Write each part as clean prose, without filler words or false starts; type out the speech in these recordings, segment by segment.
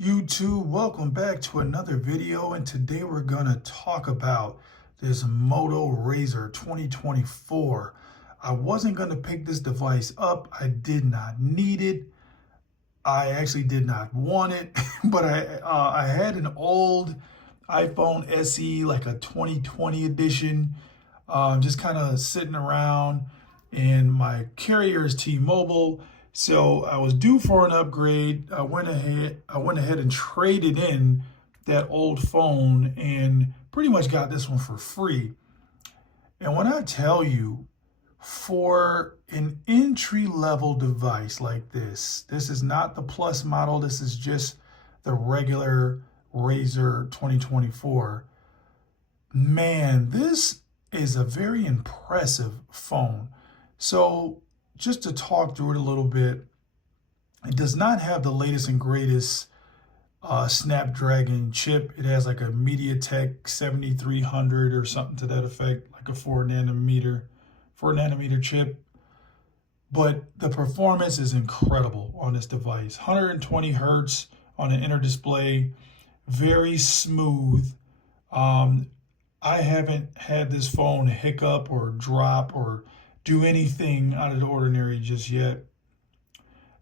YouTube, welcome back to another video, and today we're gonna talk about this Moto Razr 2024. I wasn't gonna pick this device up. I did not need it. I actually did not want it, but I had an old iPhone SE, like a 2020 edition, just kind of sitting around, and my carrier is T-Mobile. So I was due for an upgrade. I went ahead and traded in that old phone and pretty much got this one for free. And when I tell you, for an entry level device like this is not the Plus model, this is just the regular Razr 2024. Man, this is a very impressive phone. So just to talk through it a little bit, it does not have the latest and greatest Snapdragon chip. It has like a MediaTek 7300 or something to that effect, like a 4 nanometer chip. But the performance is incredible on this device. 120 hertz on an inner display, very smooth. I haven't had this phone hiccup or drop or do anything out of the ordinary just yet.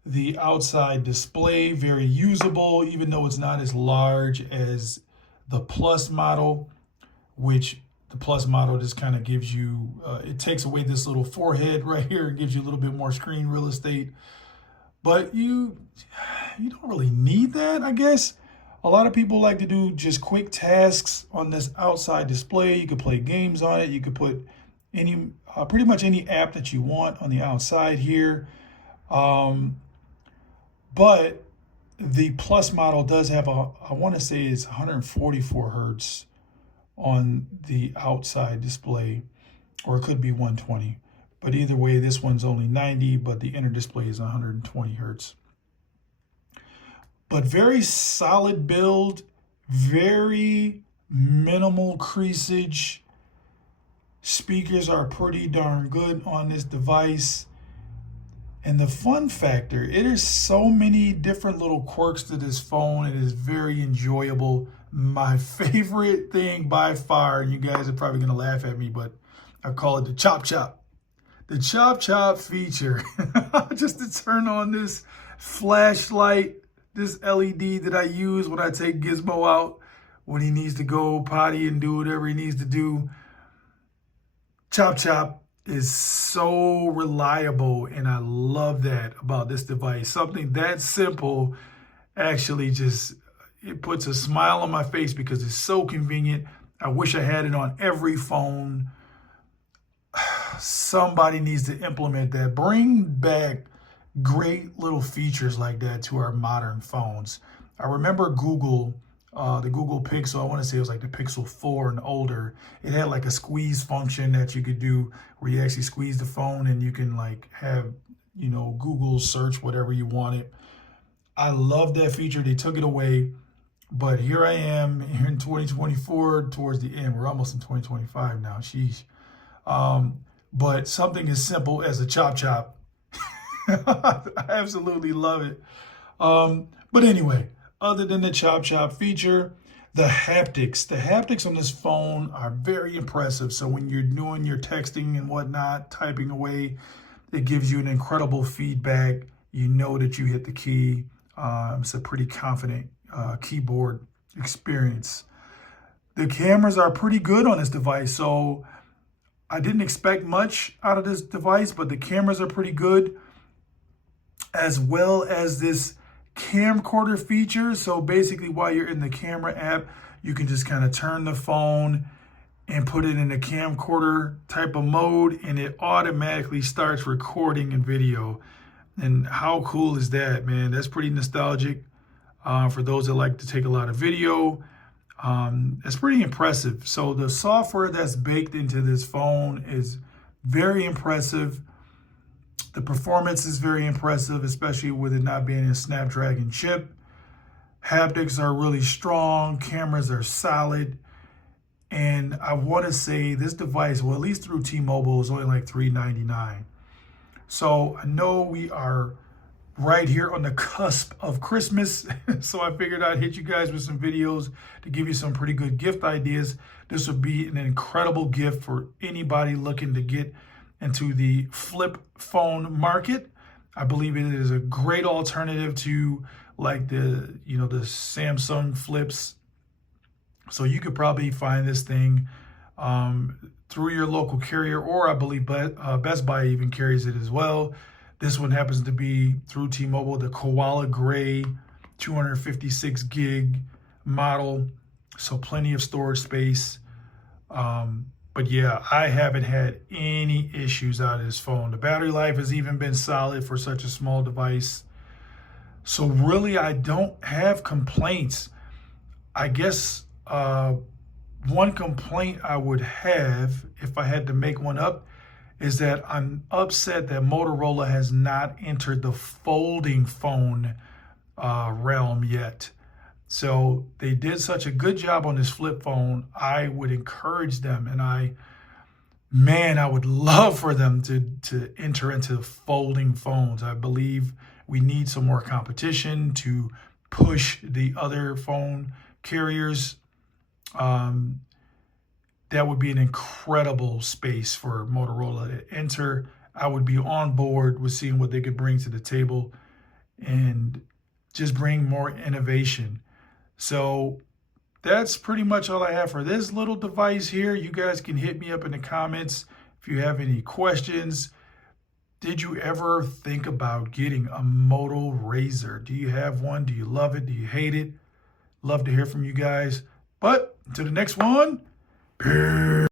The outside display, very usable, even though it's not as large as the Plus model, which the Plus model just kind of gives you, it takes away this little forehead right here and gives you a little bit more screen real estate. But you don't really need that, I guess. A lot of people like to do just quick tasks on this outside display. You could play games on it. You could put any pretty much any app that you want on the outside here. But the Plus model does have I want to say it's 144 hertz on the outside display, or it could be 120. But either way, this one's only 90, but the inner display is 120 hertz. But very solid build, very minimal creasage. Speakers are pretty darn good on this device. And the fun factor, it is so many different little quirks to this phone. It is very enjoyable. My favorite thing by far, and you guys are probably gonna laugh at me, but I call it the chop chop. The chop chop feature, just to turn on this flashlight, this LED that I use when I take Gizmo out, when he needs to go potty and do whatever he needs to do. Chop chop is so reliable, and I love that about this device. Something that simple actually just, it puts a smile on my face because it's so convenient. I wish I had it on every phone. Somebody needs to implement that. Bring back great little features like that to our modern phones. I remember Google, the Google Pixel, I want to say it was like the Pixel 4 and older. It had like a squeeze function that you could do where you actually squeeze the phone and you can like have, Google search whatever you wanted. I love that feature. They took it away, but here I am here in 2024 towards the end. We're almost in 2025 now. Sheesh. But something as simple as a chop chop, I absolutely love it. But anyway, other than the chop chop feature, the haptics on this phone are very impressive. So when you're doing your texting and whatnot, typing away, it gives you an incredible feedback. You know that you hit the key. It's a pretty confident keyboard experience. The cameras are pretty good on this device. So I didn't expect much out of this device, but the cameras are pretty good, as well as this camcorder feature. So basically, while you're in the camera app, you can just kind of turn the phone and put it in a camcorder type of mode, and it automatically starts recording in video. And how cool is that, man? That's pretty nostalgic for those that like to take a lot of video. It's pretty impressive. So the software that's baked into this phone is very impressive. The performance is very impressive, especially with it not being a Snapdragon chip. Haptics are really strong. Cameras are solid. And I want to say this device, well, at least through T-Mobile, is only like $399. So I know we are right here on the cusp of Christmas. So I figured I'd hit you guys with some videos to give you some pretty good gift ideas. This would be an incredible gift for anybody looking to get into the flip phone market. I believe it is a great alternative to like the Samsung flips. So you could probably find this thing through your local carrier, or I believe Best Buy even carries it as well. This one happens to be through T-Mobile, the Koala Gray 256 gig model. So plenty of storage space. But yeah, I haven't had any issues out of this phone. The battery life has even been solid for such a small device. So really, I don't have complaints. I guess one complaint I would have, if I had to make one up, is that I'm upset that Motorola has not entered the folding phone realm yet. So they did such a good job on this flip phone. I would encourage them, and I would love for them to enter into folding phones. I believe we need some more competition to push the other phone carriers. That would be an incredible space for Motorola to enter. I would be on board with seeing what they could bring to the table and just bring more innovation. So that's pretty much all I have for this little device here. You guys can hit me up in the comments if you have any questions. Did you ever think about getting a Moto Razr? Do you have one? Do you love it? Do you hate it? Love to hear from you guys. But until the next one, peace.